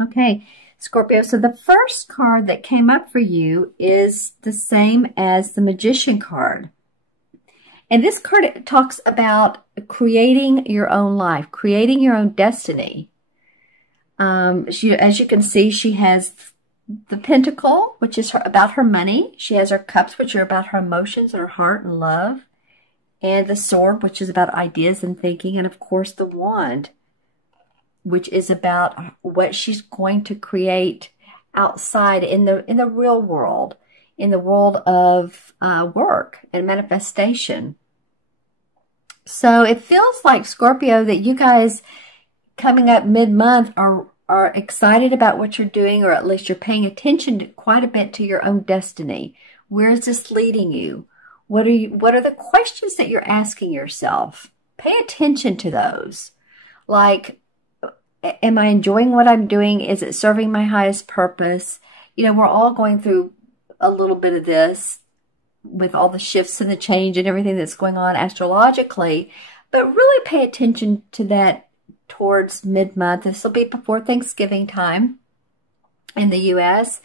Okay, Scorpio, so the first card that came up for you is the same as the Magician card. And this card talks about creating your own life, creating your own destiny. As you can see, she has the Pentacle, which is about her money. She has her Cups, which are about her emotions, her heart, and love. And the Sword, which is about ideas and thinking. And, of course, the Wand, which is about what she's going to create outside in the real world, in the world of work and manifestation. So it feels like, Scorpio, that you guys coming up mid-month are excited about what you're doing, or at least you're paying attention quite a bit to your own destiny. Where is this leading you? What are the questions that you're asking yourself? Pay attention to those. Like, am I enjoying what I'm doing? Is it serving my highest purpose? You know, we're all going through a little bit of this with all the shifts and the change and everything that's going on astrologically, but really pay attention to that towards mid-month. This will be before Thanksgiving time in the U.S.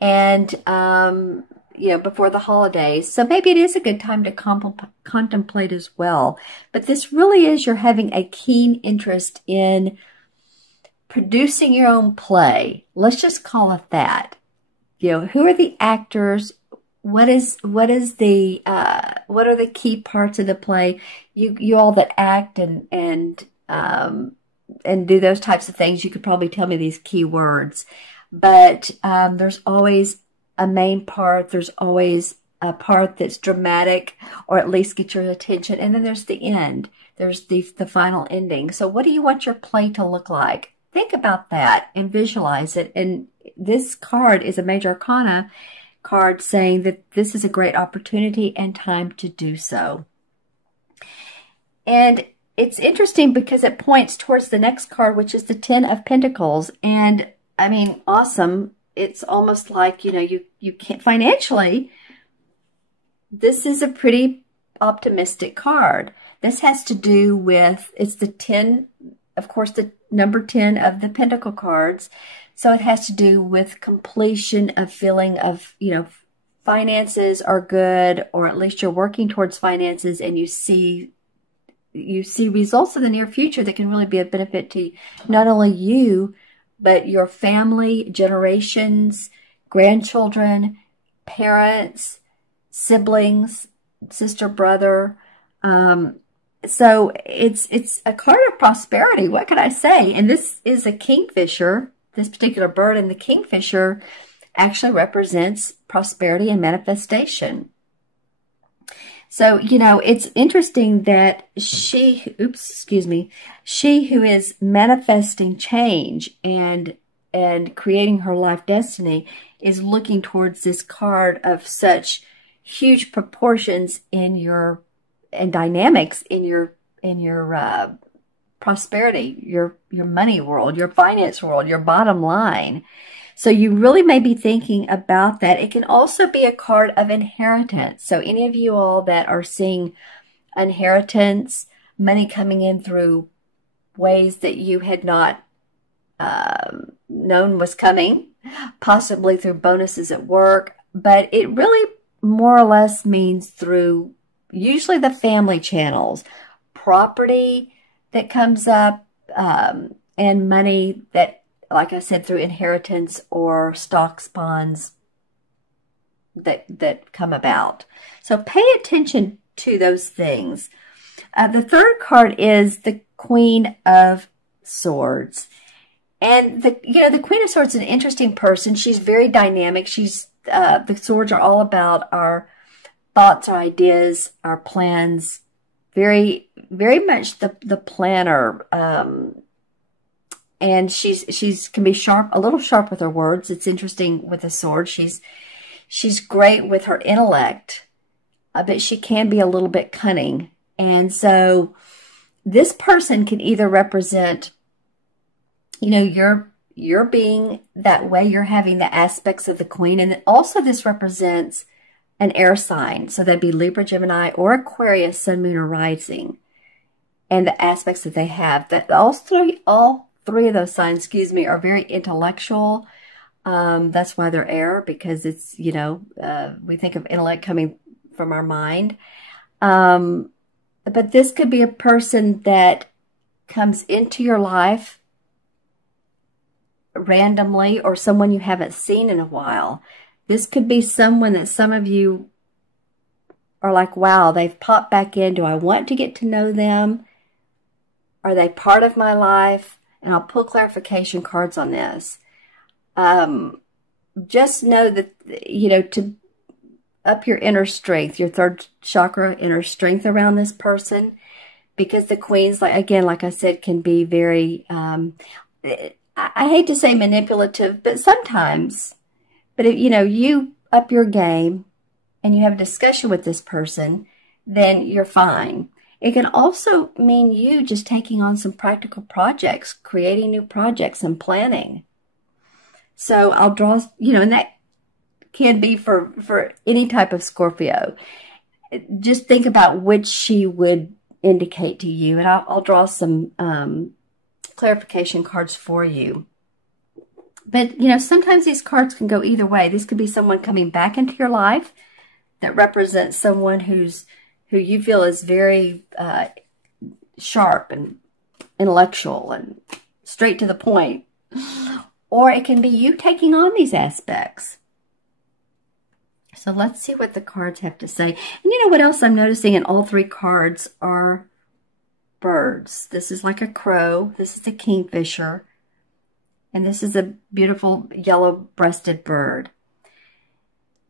and, you know, before the holidays. So maybe it is a good time to contemplate as well. But this really is, you're having a keen interest in producing your own play. Let's just call it that. You know, who are the actors? What are the key parts of the play? You all that act and do those types of things, you could probably tell me these key words. But there's always a main part. There's always a part that's dramatic, or at least get your attention. And then there's the end. There's the final ending. So what do you want your play to look like? Think about that and visualize it. And this card is a Major Arcana card saying that this is a great opportunity and time to do so. And it's interesting because it points towards the next card, which is the Ten of Pentacles. And I mean, awesome. It's almost like, you know, you can't financially. This is a pretty optimistic card. This has to do with, it's the 10, of course, the number 10 of the Pentacle cards. So it has to do with completion, of feeling of, you know, finances are good, or at least you're working towards finances, and you see results in the near future that can really be a benefit to not only you, but your family, generations, grandchildren, parents, siblings, sister, brother. So it's a card of prosperity. What can I say? And this is a kingfisher, this particular bird, and the kingfisher actually represents prosperity and manifestation. So, you know, it's interesting that she who is manifesting change and creating her life destiny is looking towards this card of such huge proportions in your, and dynamics in your prosperity, your money world, your finance world, your bottom line. So you really may be thinking about that. It can also be a card of inheritance. So any of you all that are seeing inheritance, money coming in through ways that you had not known was coming, possibly through bonuses at work, but it really more or less means through usually the family channels, property that comes up, and money that, like I said, through inheritance or stocks, bonds that come about. So pay attention to those things. The third card is the Queen of Swords. And the Queen of Swords is an interesting person. She's very dynamic. She's the swords are all about our thoughts, our ideas, our plans. Very, very much the planner. And she's can be sharp, a little sharp with her words. It's interesting with the sword. She's great with her intellect, but she can be a little bit cunning. And so this person can either represent, you know, you're being that way, you're having the aspects of the Queen, and also this represents an air sign. So that'd be Libra, Gemini, or Aquarius, Sun, Moon, or Rising, and the aspects that they have. That all three of those signs, excuse me, are very intellectual. That's why they're air, because it's, you know, we think of intellect coming from our mind. But this could be a person that comes into your life randomly, or someone you haven't seen in a while. This could be someone that some of you are like, wow, they've popped back in. Do I want to get to know them? Are they part of my life? And I'll pull clarification cards on this. Just know that, you know, to up your inner strength, your third chakra, inner strength around this person, because the queens, like, again, like I said, can be very, I hate to say manipulative, but sometimes, but if, you know, you up your game and you have a discussion with this person, then you're fine. It can also mean you just taking on some practical projects, creating new projects and planning. So I'll draw, you know, and that can be for any type of Scorpio. Just think about which she would indicate to you, and I'll draw some clarification cards for you. But, you know, sometimes these cards can go either way. This could be someone coming back into your life that represents someone who you feel is very sharp and intellectual and straight to the point. Or it can be you taking on these aspects. So let's see what the cards have to say. And you know what else I'm noticing in all three cards are birds. This is like a crow. This is a kingfisher. And this is a beautiful yellow-breasted bird.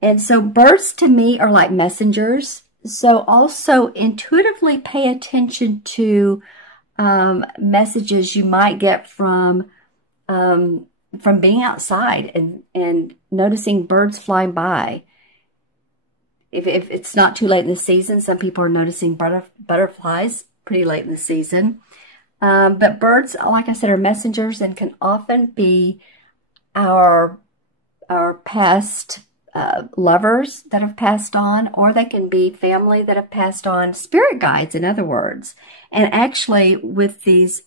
And so birds to me are like messengers. So also intuitively pay attention to messages you might get from being outside and noticing birds flying by. If it's not too late in the season, some people are noticing butterflies pretty late in the season. But birds, like I said, are messengers and can often be our past lovers that have passed on, or they can be family that have passed on, spirit guides, in other words. And actually, with these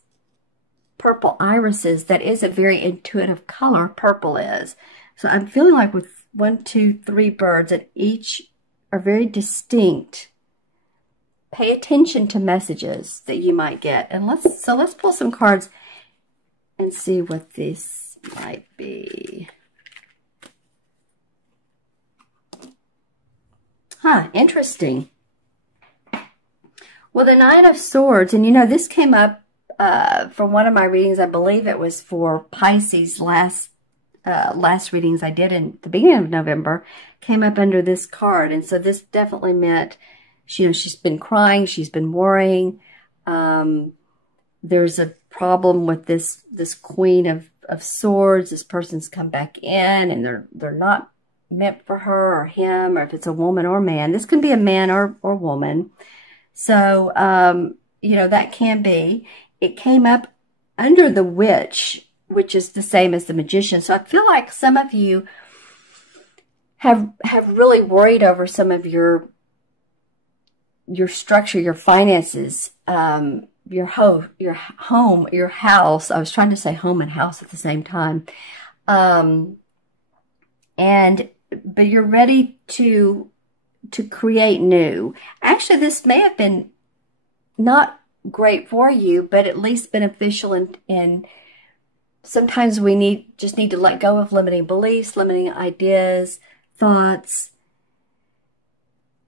purple irises, that is a very intuitive color, purple is. So I'm feeling like with 1, 2, 3 birds, that each are very distinct. Pay attention to messages that you might get. And let's pull some cards and see what this might be. Huh, interesting. Well, the Nine of Swords, and you know, this came up from one of my readings. I believe it was for Pisces last readings I did in the beginning of November, came up under this card. And so this definitely meant, you know, she's been crying, she's been worrying. There's a problem with this Queen of Swords. This person's come back in and they're not meant for her or him, or if it's a woman or man. This can be a man or woman. So, you know, that can be. It came up under the Witch, which is the same as the Magician. So I feel like some of you have really worried over some of your structure, your finances, your home, your house. I was trying to say home and house at the same time. But you're ready to create new. Actually, this may have been not great for you, but at least beneficial in sometimes we just need to let go of limiting beliefs, limiting ideas, thoughts,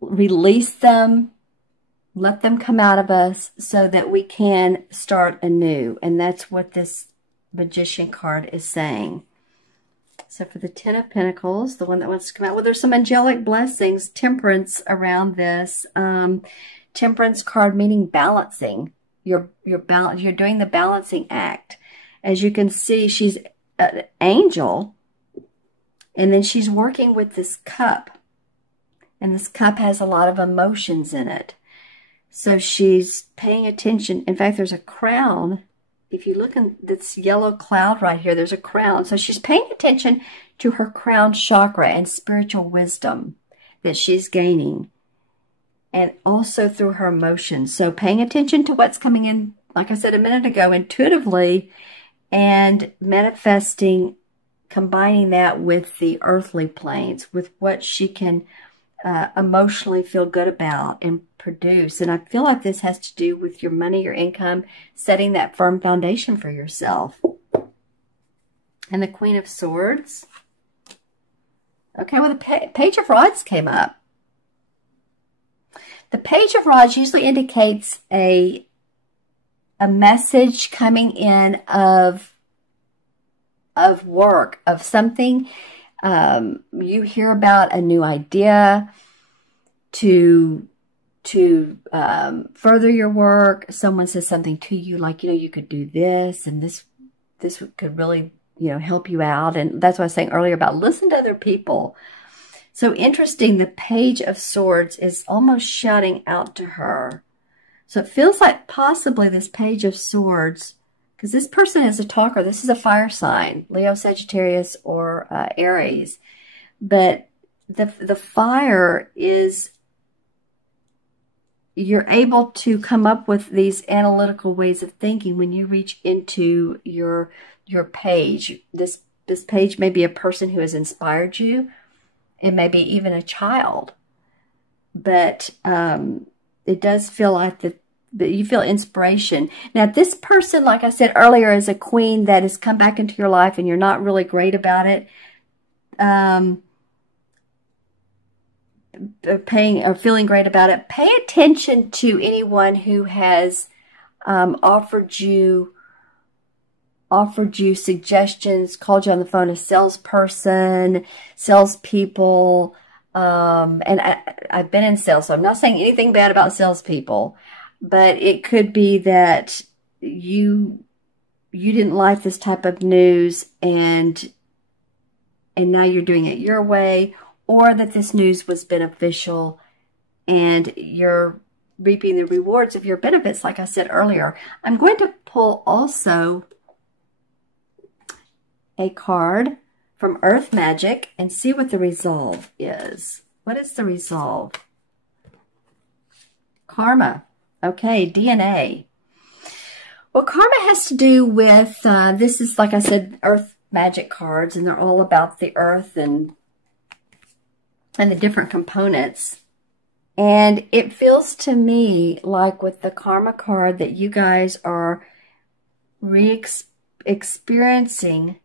release them, let them come out of us so that we can start anew. And that's what this Magician card is saying. So for the Ten of Pentacles, the one that wants to come out, well, there's some angelic blessings, temperance around this. Temperance card meaning balancing. You're doing the balancing act. As you can see, she's an angel, and then she's working with this cup. And this cup has a lot of emotions in it. So she's paying attention. In fact, there's a crown. If you look in this yellow cloud right here, there's a crown. So she's paying attention to her crown chakra and spiritual wisdom that she's gaining. And also through her emotions. So paying attention to what's coming in, like I said a minute ago, intuitively, and manifesting, combining that with the earthly planes, with what she can emotionally feel good about and produce. And I feel like this has to do with your money, your income, setting that firm foundation for yourself. And the Queen of Swords. Okay, well, the Page of Rods came up. The Page of Rods usually indicates a message coming in of work, of something. You hear about a new idea to further your work. Someone says something to you like, you could do this, and this could really, help you out. And that's what I was saying earlier about listen to other people. So interesting, the Page of Swords is almost shouting out to her. So it feels like possibly this Page of Swords, because this person is a talker. This is a fire sign, Leo, Sagittarius, or Aries. But the fire is, you're able to come up with these analytical ways of thinking when you reach into your page. This page may be a person who has inspired you. It may be even a child. But it does feel like that you feel inspiration. Now, this person, like I said earlier, is a queen that has come back into your life and you're not really great about it. Feeling great about it. Pay attention to anyone who has offered you suggestions, called you on the phone, a salesperson, salespeople. And I've been in sales, so I'm not saying anything bad about salespeople, but it could be that you didn't like this type of news, and now you're doing it your way, or that this news was beneficial and you're reaping the rewards of your benefits, like I said earlier. I'm going to pull also a card from Earth Magic and see what the resolve is. What is the resolve? Karma. Okay, DNA. Well, karma has to do with, this is, like I said, Earth Magic cards, and they're all about the earth and the different components. And it feels to me like with the karma card that you guys are experiencing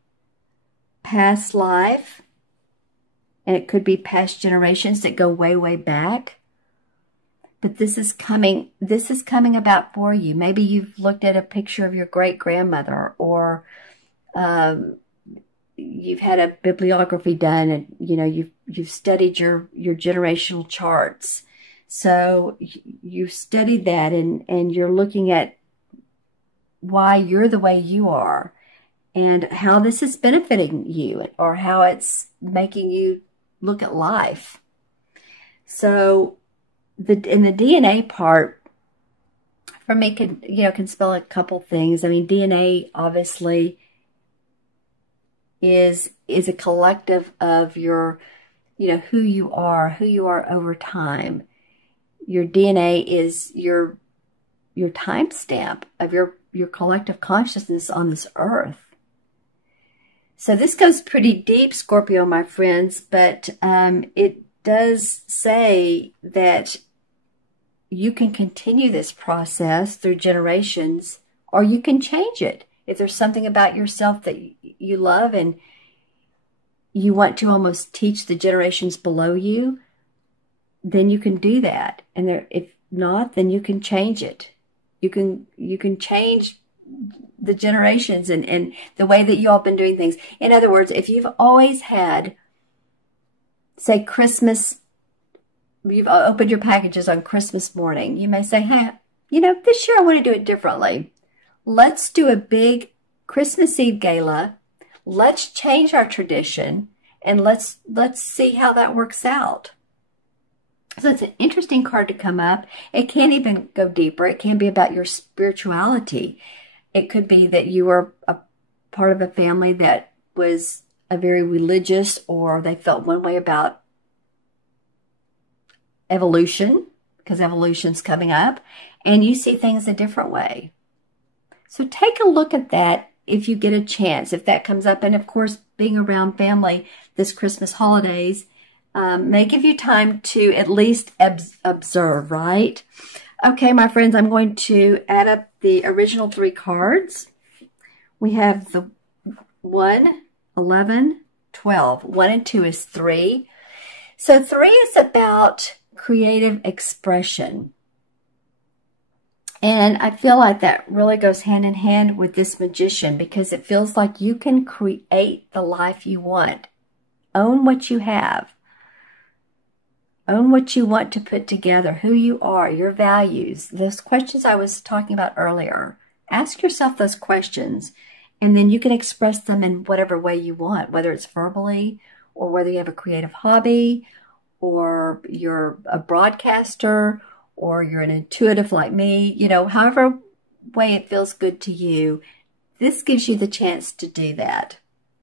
past life, and it could be past generations that go way, way back. But this is coming about for you. Maybe you've looked at a picture of your great-grandmother, or you've had a bibliography done, and you've studied your generational charts. So you've studied that, and you're looking at why you're the way you are, and how this is benefiting you, or how it's making you look at life. So in the DNA part, for me, can spell a couple things. I mean, DNA obviously is a collective of your, who you are over time. Your DNA is your timestamp of your collective consciousness on this earth. So this goes pretty deep, Scorpio, my friends, but it does say that you can continue this process through generations, or you can change it. If there's something about yourself that you love and you want to almost teach the generations below you, then you can do that. And if not, then you can change it. You can change the generations and the way that you all have been doing things. In other words, if you've always had, say, Christmas, you've opened your packages on Christmas morning, you may say, hey, this year I want to do it differently. Let's do a big Christmas Eve gala. Let's change our tradition, and let's see how that works out. So it's an interesting card to come up. It can even go deeper. It can be about your spirituality. It could be that you were a part of a family that was a very religious, or they felt one way about evolution, because evolution's coming up, and you see things a different way. So take a look at that if you get a chance, if that comes up. And of course, being around family this Christmas holidays may give you time to at least observe, right? Okay, my friends, I'm going to add up the original 3 cards. We have the 1, 11, 12. 1 and 2 is 3. So 3 is about creative expression. And I feel like that really goes hand in hand with this Magician, because it feels like you can create the life you want. Own what you have. Own what you want to put together, who you are, your values. Those questions I was talking about earlier. Ask yourself those questions, and then you can express them in whatever way you want, whether it's verbally or whether you have a creative hobby or you're a broadcaster or you're an intuitive like me. You know, however way it feels good to you, this gives you the chance to do that.